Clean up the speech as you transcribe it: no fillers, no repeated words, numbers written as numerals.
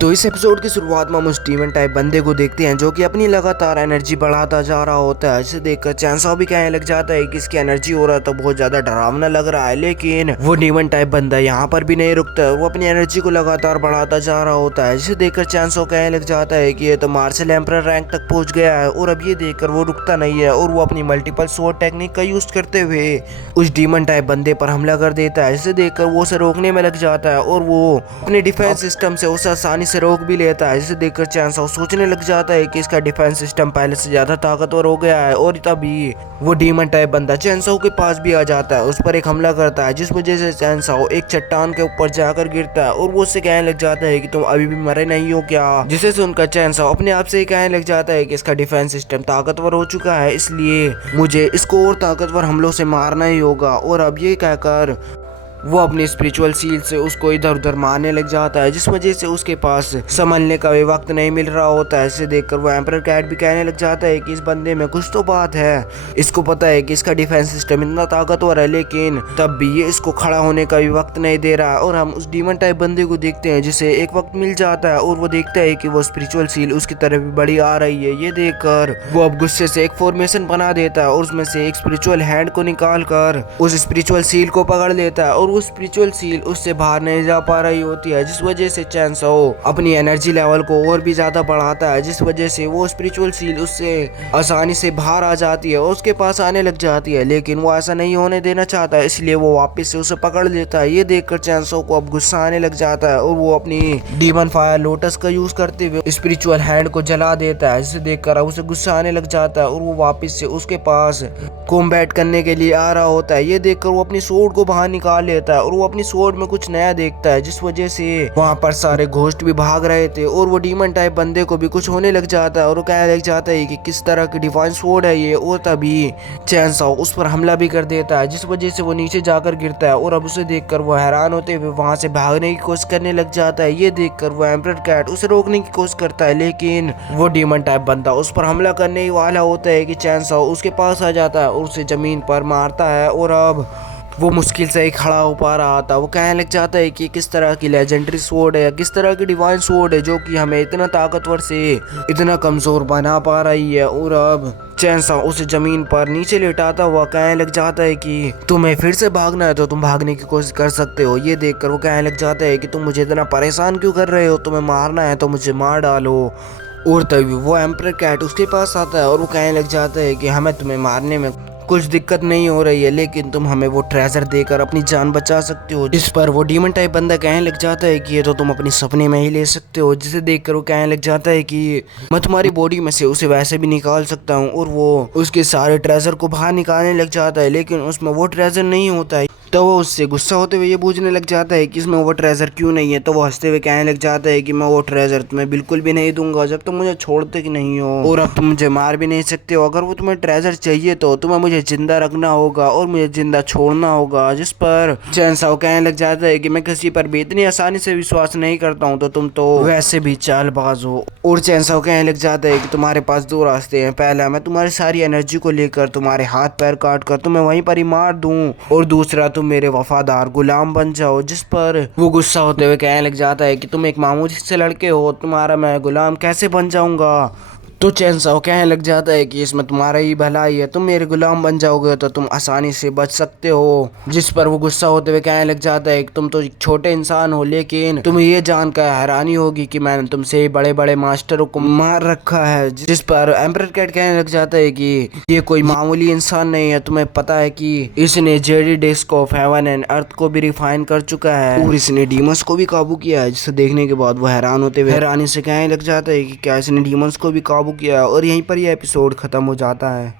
तो इस एपिसोड की शुरुआत में हम उस डीमन टाइप बंदे को देखते हैं जो कि अपनी लगातार एनर्जी बढ़ाता जा रहा होता है। इसे देखकर चैनसॉ भी कहने लग जाता है कि इसकी एनर्जी हो रहा तो बहुत ज्यादा डरावना लग रहा है, लेकिन वो डीमन टाइप बंदा यहाँ पर भी नहीं रुकता है। वो अपनी एनर्जी को लगातार बढ़ाता जा रहा होता है। जिसे देखकर चैनसॉ कहने लग जाता है कि ये तो मार्शल एम्परर रैंक तक पहुंच गया है। और अब ये देखकर वो रुकता नहीं है और वो अपनी मल्टीपल स्वॉर्ड टेक्निक का यूज करते हुए उस डीमन टाइप बंदे पर हमला कर देता है। जिसे देखकर वो उसे रोकने में लग जाता है और वो अपने डिफेंस सिस्टम से उसे आसानी से रोक भी लेता है। जिसे देखकर चैनसॉ सोचने लग जाता है कि इसका डिफेंस सिस्टम पहले से ज्यादा ताकतवर हो गया है। और तभी वो डीमन टाइप बंदा चैनसॉ के पास भी आ जाता है, उस पर एक हमला करता है, जिस वजह से चैनसॉ एक चट्टान के ऊपर जाकर गिरता है और वो उससे कहने लग जाता है कि तुम अभी भी मरे नहीं हो क्या। जिसे सुनकर चैनसॉ अपने आप से ही कहने लग जाता है कि इसका डिफेंस सिस्टम ताकतवर हो चुका है, इसलिए मुझे इसको और ताकतवर हमलों से मारना ही होगा। और अब ये कहकर वो अपनी स्पिरिचुअल सील से उसको इधर उधर मारने लग जाता है, जिस वजह से उसके पास संभलने का भी वक्त नहीं मिल रहा होता है। इसे देखकर वो एम्परर कैट भी कहने लग जाता है कि इस बंदे में कुछ तो बात है। इसको पता है कि इसका डिफेंस सिस्टम इतना ताकतवर है, लेकिन तब भी ये इसको खड़ा होने का भी वक्त नहीं दे रहा। और हम उस डीमन टाइप बंदे को देखते हैं जिसे एक वक्त मिल जाता है और वो देखता है कि वो स्पिरिचुअल सील उसकी तरफ भी बड़ी आ रही है। ये देखकर वो अब गुस्से से एक फॉर्मेशन बना देता है और उसमें से एक स्पिरिचुअल हैंड को निकाल कर उस स्पिरिचुअल सील को पकड़ लेता है और वो स्पिरिचुअल सील उससे बाहर नहीं जा पा रही होती है, जिस वजह से चैनसॉ अपनी एनर्जी लेवल को और भी ज्यादा बढ़ाता है, जिस वजह से वो स्पिरिचुअल सील उससे आसानी से बाहर आ जाती है और उसके पास आने लग जाती है। लेकिन वो ऐसा नहीं होने देना चाहता है, इसलिए वो वापस से उसे पकड़ लेता है। ये देखकर चैनसॉ को अब गुस्सा आने लग जाता है और वो अपनी डीमन फायर लोटस का यूज करते हुए स्पिरिचुअल हैंड को जला देता है, जिसे देखकर अब उसे गुस्सा आने लग जाता है और वो वापस से उसके पास कॉम्बैट करने के लिए आ रहा होता है। ये देखकर वो अपनी स्वॉर्ड को बाहर निकाल लेता है और वो अपनी स्वॉर्ड में कुछ नया देखता है, जिस वजह से वहां पर सारे घोस्ट भी भाग रहे थे और वो डीमन टाइप बंदे को भी कुछ होने लग जाता है और वो कहने लग जाता है कि किस तरह की डिवाइन स्वॉर्ड है ये। और तभी चैनसॉ उस पर हमला भी कर देता है, जिस वजह से वो नीचे जाकर गिरता है और अब उसे देखकर वो हैरान होते हुए वहां से भागने की कोशिश करने लग जाता है। ये देखकर वो एम्परर कैट उसे रोकने की कोशिश करता है, लेकिन वो डीमन टाइप बंदा उस पर हमला करने ही वाला होता है कि चैनसॉ उसके पास आ जाता है और उसे जमीन पर मारता है। और अब वो मुश्किल से ही खड़ा हो पा रहा था। वो कहने लग जाता है कि किस तरह की लेजेंडरी स्वॉर्ड है, किस तरह की डिवाइन स्वॉर्ड है जो कि हमें इतना ताकतवर से इतना कमजोर बना पा रही है। और अब चैनसॉ उसे जमीन पर नीचे लेटाता हुआ कहने लग जाता है कि तुम्हें फिर से भागना है तो तुम भागने की कोशिश कर सकते हो। ये देखकर वो कहने लग जाता है कि तुम मुझे इतना परेशान क्यों कर रहे हो, तुम्हें मारना है तो मुझे मार डालो। और तभी वो एम्परर कैट उसके पास आता है और वो कहने लग जाता है कि हमें तुम्हें मारने में कुछ दिक्कत नहीं हो रही है, लेकिन तुम हमें वो ट्रेजर देकर अपनी जान बचा सकते हो। जिस पर वो डीमन टाइप बंदा कहने लग जाता है कि ये तो तुम अपने सपने में ही ले सकते हो। जिसे देखकर वो कहने लग जाता है कि मैं तुम्हारी बॉडी में से उसे वैसे भी निकाल सकता हूँ। और वो उसके सारे ट्रेजर को बाहर निकालने लग जाता है, लेकिन उसमें वो ट्रेजर नहीं होता है। तो वो उससे गुस्सा होते हुए ये पूछने लग जाता है कि इसमें वो ट्रेजर क्यों नहीं है। तो वो हंसते हुए कहने लग जाता है कि मैं वो ट्रेजर तुम्हें बिल्कुल भी नहीं दूंगा जब तुम मुझे छोड़ते कि नहीं हो, और अब तुम मुझे मार भी नहीं सकते हो। अगर वो तुम्हें ट्रेजर चाहिए तो तुम्हें मुझे जिंदा रखना होगा और मुझे जिंदा छोड़ना होगा। जिस पर चैनसॉ कहने लग जाता है कि मैं किसी पर भी इतनी आसानी से विश्वास नहीं करता हूँ, तो तुम तो वैसे भी चालबाज हो। और चैनसॉ कहने लग जाता है कि तुम्हारे पास दो रास्ते हैं, पहला मैं तुम्हारी सारी एनर्जी को लेकर तुम्हारे हाथ पैर काट कर तुम्हें वहीं पर ही मार दूं, और दूसरा तुम मेरे वफादार गुलाम बन जाओ। जिस पर वो गुस्सा होते हुए कहने लग जाता है कि तुम एक मामूली से लड़के हो, तुम्हारा मैं गुलाम कैसे बन जाऊंगा। तो चैनसॉ कहने लग जाता है कि इसमें तुम्हारा ही भलाई है, तुम मेरे गुलाम बन जाओगे तो तुम आसानी से बच सकते हो। जिस पर वो गुस्सा होते हुए कहने लग जाता है कि तुम तो एक छोटे इंसान हो, लेकिन तुम्हें ये जानकर हैरानी होगी कि मैंने तुमसे बड़े बड़े मास्टरों को मार रखा है। जिस पर एम्परर कैट कहने लग जाता है कि ये कोई मामूली इंसान नहीं है, तुम्हें पता है कि इसने jade disc of heaven and earth को भी रिफाइन कर चुका है और इसने डीमंस को भी काबू किया है। जिसे देखने के बाद वो हैरान होते हुए हैरानी से कहने लग जाता है कि क्या इसने डीमंस को भी काबू किया। और यहीं पर यह एपिसोड खत्म हो जाता है।